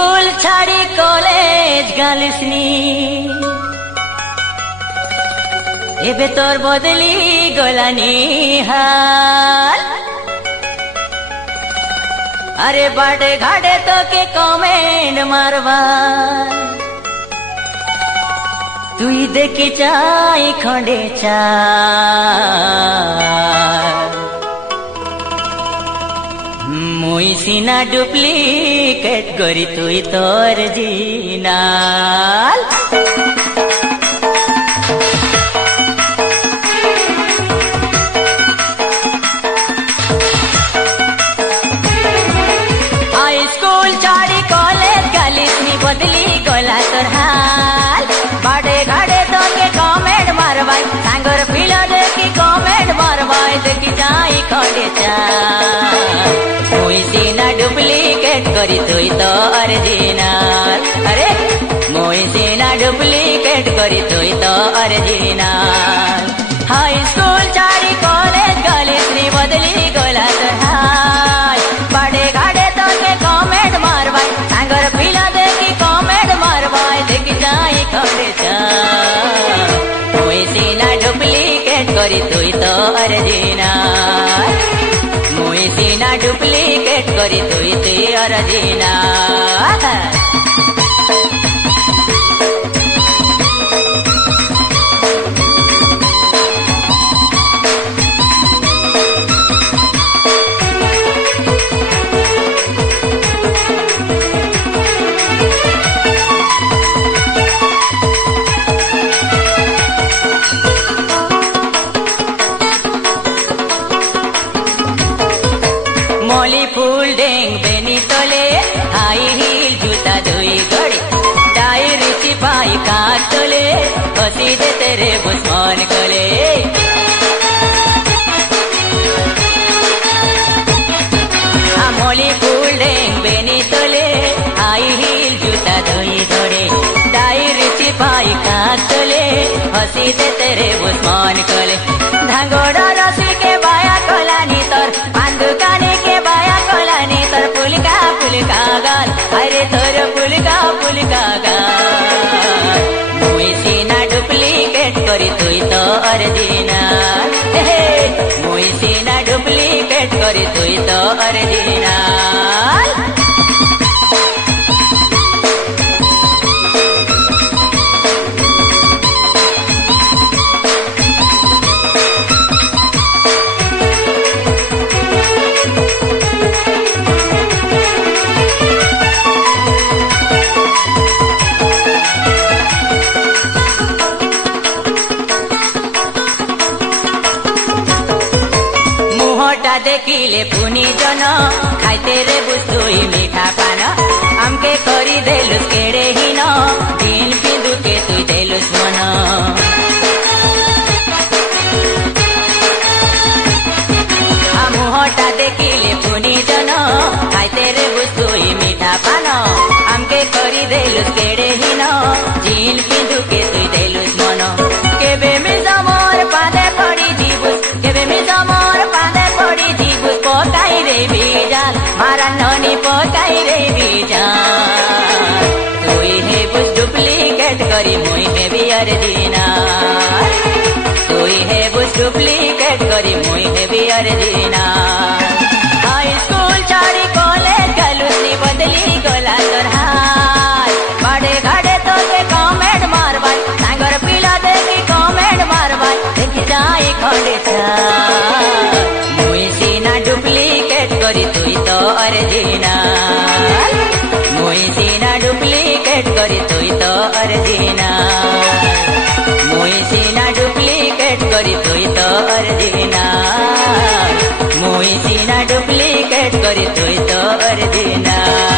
স্কুল ছাড়ি কলেজ গালিসনি এবে তোর বদলি গলানি হাল আরে বাটে ঘাটে তোকে কমেন্ট মারবা তুই দেখি চাই খন্ডে চা মুই সিনা ডুপ্লিকেট করি তুই তোর জিনাল হাই স্কুল ছাড়ি কলেজ গালিসনি বদলি গলা তোর হাল বাড়ে ঘাড়ে তোকে কমেন্ট মারবাই সাঙ্গর পিল দেখি কমেন্ট মারবাই দেখি যাই খন্ডে চা মুই সিনা ডুপ্লিকেট করি তুই তো অরিজিনাল আরে মুই সিনা ডুপ্লিকেট করি তুই তো অরিজিনাল হাই স্কুল ছাড়ি কলেজ গালিসনি বদলি গলা তোর হাল বাড়ে ঘাড়ে তোকে কমেন্ট মারবাই সাঙ্গর পিল দেখি কমেন্ট মারবাই দেখি যাই খন্ডে চা মুই সিনা ডুপ্লিকেট করি তুই তো অরিজিনাল মুই সিনা ডুপ্লিকেট করি তুই তুই অরিজিনাল মলি ফুল ডেং বেনি তলে হাই হিল জুতা দুই গড়ে ডায়েরি চিপাই কাজ তোলে হসি দে তেরে বুসমান কলে মলি ফুল ডেং বেনি তলে হাই হিল জুতা দুই গড়ে ডায়েরি চিপাই কাজ তোলে হসি দে তেরে বুসমান কলে ধাঙ্গড়া রসি के बाया कोलानी तोर पांदुकानी के बाया कोलानी तोर पुलका पुलका गाल अरे तोर पुलका पुलका गाल मुई सीना डुप्लिकेट करी तुई तो अरिजिनाल मुई सीना डुप्लिकेट करी तुई तो अरिजिनाल মুহটা দেখিলে পুনি জন খাইতে রে বুঝুই মিঠা পান আমকে করি দেলুস কেড়ে হীন দিন পিঁদুকে তুই দেলুস মন মুহটা দেখিলে পুনি জন খাইতে রে বুঝুই মিঠা পান আমকে করি দেলুস কেড়ে হীন দিন পিঁদুকে তুই দেলুস মন কেবে মিজা মোর পাদে পড়ি দিবুস কেবে মিজা মোর পাদে পড়ি দিবুস পকাই রে বিজাল মারা ননি পকাই রে বিজাল তুই হে বুঝ ডুপ্লিকেট করি মুই হে বিয়ার দিনাল তুই হে বুঝ ডুপ্লিকেট করি মুই হে বিয়ার দিনাল হাই স্কুল ছাড়ি কলেজ গালুসনি বদলি গলা তোর হাল বাড়ে ঘাড়ে তোকে কমেন্ট মারবাই সাঙ্গর পিলা দেখি কমেন্ট মারবাই দেখি যাই খন্ডে চা মুই সিনা ডুপ্লিকেট করি তুই তো অরিজিনাল মুই সিনা ডুপ্লিকেট করি তুই তো অরিজিনাল মুই সিনা ডুপ্লিকেট করি তুই তো অরিজিনাল মুই সিনা ডুপ্লিকেট করি তুই তো অরিজিনাল